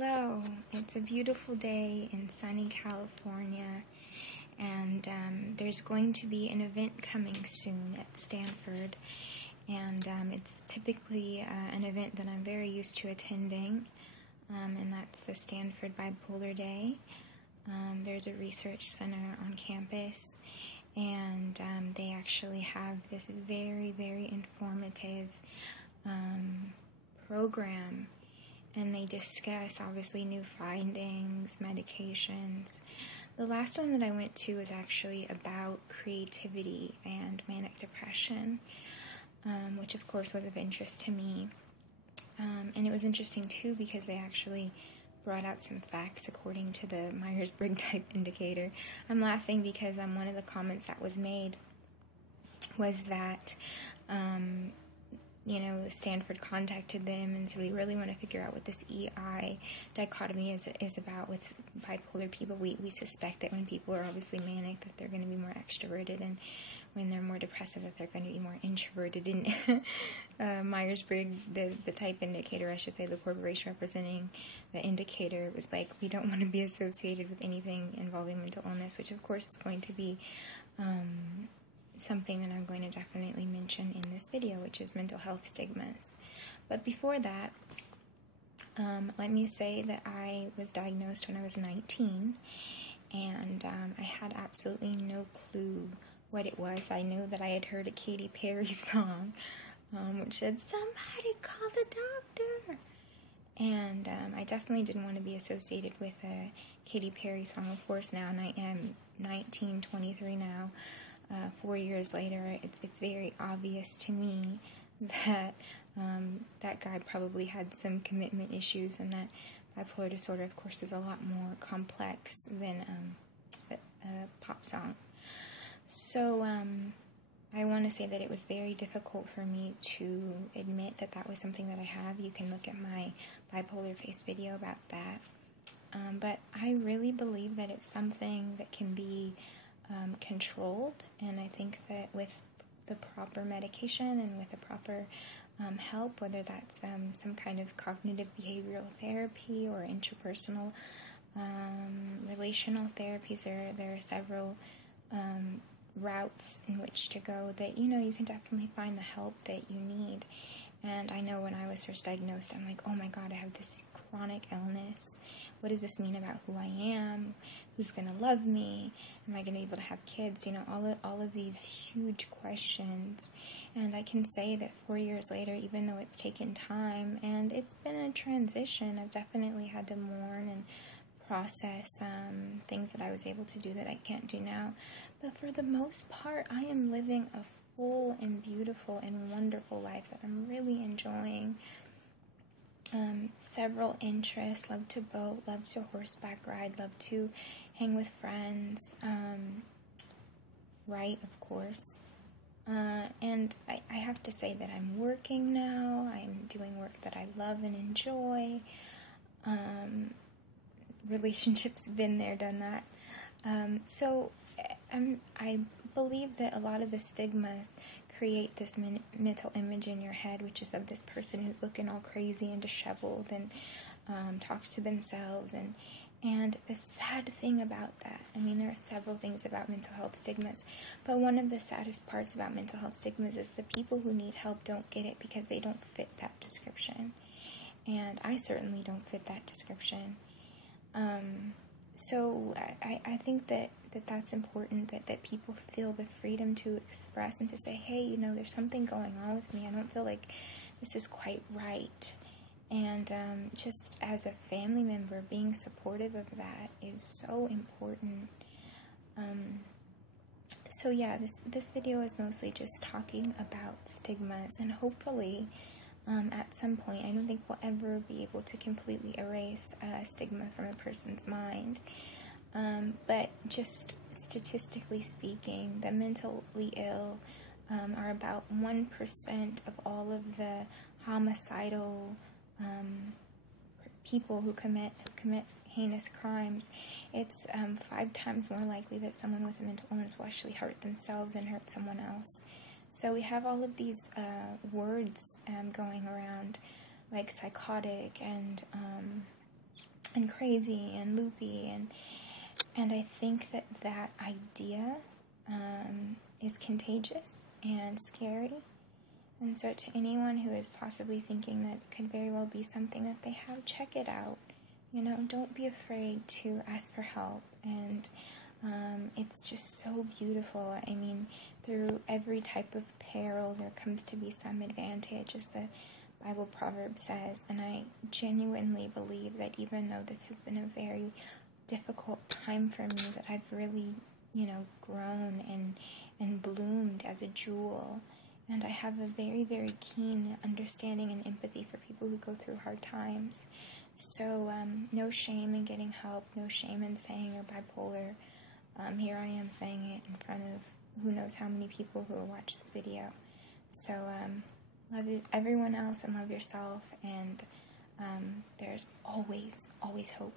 Hello, it's a beautiful day in sunny California, and there's going to be an event coming soon at Stanford, and it's typically an event that I'm very used to attending, and that's the Stanford Bipolar Day. There's a research center on campus, and they actually have this very, very informative program. And they discuss, obviously, new findings, medications. The last one that I went to was actually about creativity and manic depression, which, of course, was of interest to me. And it was interesting, too, because they actually brought out some facts according to the Myers-Briggs type indicator. I'm laughing because one of the comments that was made was that Stanford contacted them and said, we really want to figure out what this EI dichotomy is about with bipolar people. We suspect that when people are obviously manic, that they're going to be more extroverted, and when they're more depressive, that they're going to be more introverted. And Myers-Briggs, the type indicator, I should say, the corporation representing the indicator, was like, we don't want to be associated with anything involving mental illness, which of course is going to be something that I'm going to definitely mention in this video, which is mental health stigmas. But before that, let me say that I was diagnosed when I was 19, and I had absolutely no clue what it was. I know that I had heard a Katy Perry song, which said, "Somebody call the doctor." And I definitely didn't want to be associated with a Katy Perry song. Of course, now, and I am 19, 23 now. 4 years later, it's very obvious to me that that guy probably had some commitment issues, and that bipolar disorder, of course, is a lot more complex than a pop song. So I want to say that it was very difficult for me to admit that that was something that I have. You can look at my bipolar face video about that. But I really believe that it's something that can be controlled, and I think that with the proper medication and with the proper help, whether that's some kind of cognitive behavioral therapy or interpersonal relational therapies, there are several routes in which to go that you can definitely find the help that you need. And I know when I was first diagnosed, I'm like, oh my god, I have this chronic illness. What does this mean about who I am? Who's going to love me? Am I going to be able to have kids? All of these huge questions. And I can say that 4 years later, even though it's taken time and it's been a transition, I've definitely had to mourn and process things that I was able to do that I can't do now. But for the most part, I am living a full and beautiful and wonderful life that I'm really enjoying. Several interests, love to boat, love to horseback ride, love to hang with friends, write, of course. And I have to say that I'm working now. I'm doing work that I love and enjoy. Relationships, been there, done that. So I believe that a lot of the stigmas create this mental image in your head, which is of this person who's looking all crazy and disheveled and talks to themselves. And the sad thing about that, there are several things about mental health stigmas, but one of the saddest parts about mental health stigmas is the people who need help don't get it because they don't fit that description. And I certainly don't fit that description. So I think that's important, that people feel the freedom to express and to say, hey, there's something going on with me. I don't feel like this is quite right. And just as a family member, being supportive of that is so important. So yeah, this video is mostly just talking about stigmas, and hopefully at some point, I don't think we'll ever be able to completely erase stigma from a person's mind. But just statistically speaking, the mentally ill are about 1% of all of the homicidal people who commit heinous crimes. It's 5 times more likely that someone with a mental illness will actually hurt themselves and hurt someone else. So we have all of these words going around, like psychotic and and crazy and loopy, and I think that idea is contagious and scary. And so to anyone who is possibly thinking that it could very well be something that they have, check it out. Don't be afraid to ask for help. And it's just so beautiful. I mean, through every type of peril, there comes to be some advantage, as the Bible proverb says. And I genuinely believe that even though this has been a very difficult time for me, that I've really, grown and bloomed as a jewel. And I have a very, very keen understanding and empathy for people who go through hard times. So no shame in getting help, no shame in saying you're bipolar. Here I am saying it in front of who knows how many people who will watch this video. So love everyone else and love yourself, and there's always, always hope.